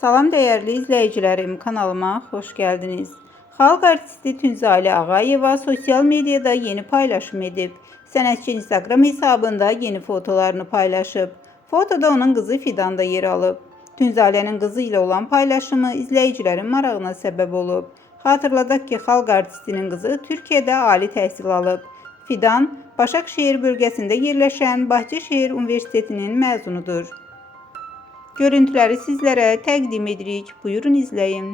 Salam değerli izleyicilerim, kanalıma hoş geldiniz. Halk artisti Tünzali Ağayeva sosyal medyada yeni paylaşım edip, sənətçi Instagram hesabında yeni fotolarını paylaşıb. Fotoda onun kızı Fidan da yer alıb. Tünzale'nin kızı ile olan paylaşımı izleyicilerin marağına səbəb olub. Hatırladaq ki, xalq artistinin qızı Türkiyədə ali təhsil alıb. Fidan, Başakşehir bölgəsində yerləşən Bahçeşehir Universitetinin məzunudur. Görüntüləri sizlərə təqdim edirik. Buyurun izləyin.